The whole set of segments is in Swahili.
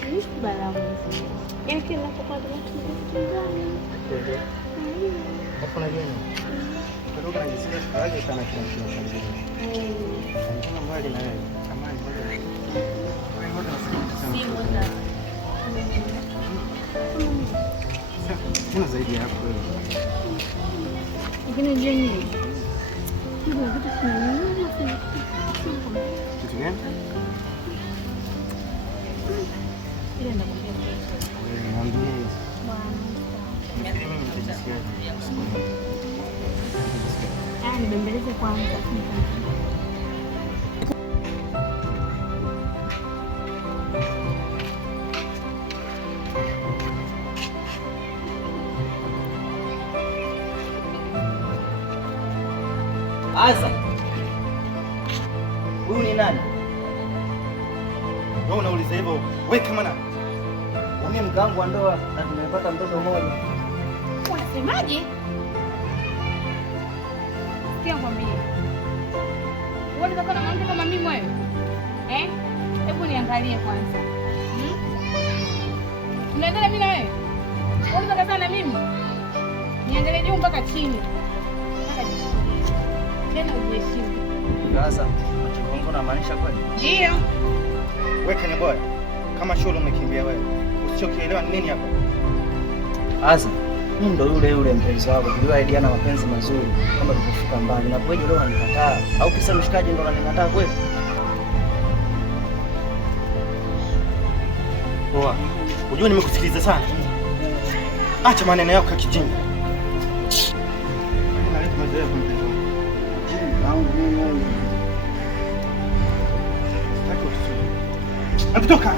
Kuishi balaa mzee. Yaani kila napopata kitu gani? Hapo na gani? Kutoka na jisikia kaje sana kinachofanyika. Ndio mbali na wewe. Amani moja. Wewe ngoja nasikia sana. Si ngoja. Kuna zaidi hapo wewe. Lakini je nini? Ndio kitu kinaniuma sana. Kitu gani? Ile ndakwambia kesho. Mwambie. Nibembeleze kwanza. Asa, huyu ni nani? Wewe unauliza hivyo? Wewe kama nani? Mimi mke wangu wa ndoa na tumepata mtoto mmoja. Unasemaje? Sikia ngwambie. Wewe unataka na mwanamke kama mimi wewe? Hebu niangalie kwanza. Unaendelea mimi na wewe? Wewe unataka sana na mimi? Niangalie juu mpaka chini. Mpaka chini. Tena ujiheshimu. Sasa, mchongo unamaanisha kwani? Ndio. Wewe kanya boy. Kama shule umekimbia wewe. Usichokielewa nini hapa? Asa, mimi ndo yule mpenzi wako. Tuliahidiana mapenzi mazuri kama tulipofika mbali. Na kweli leo unanikataa. Au kisa mshikaji ndo unanikataa kweli? Poa. Unajua nimekusikiliza sana. Acha maneno yako ya kijinga. Naleta mazoea kwa mpenzi wangu. Toka.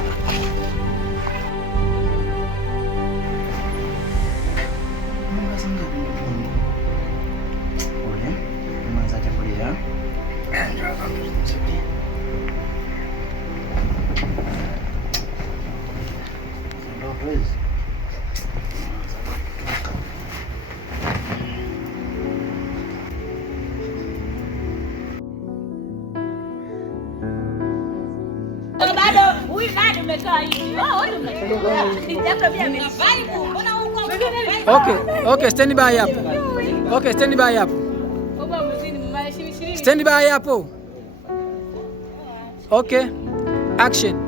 Okay, stand by hapo. Okay, stand by hapo. Stand by hapo. Okay, action.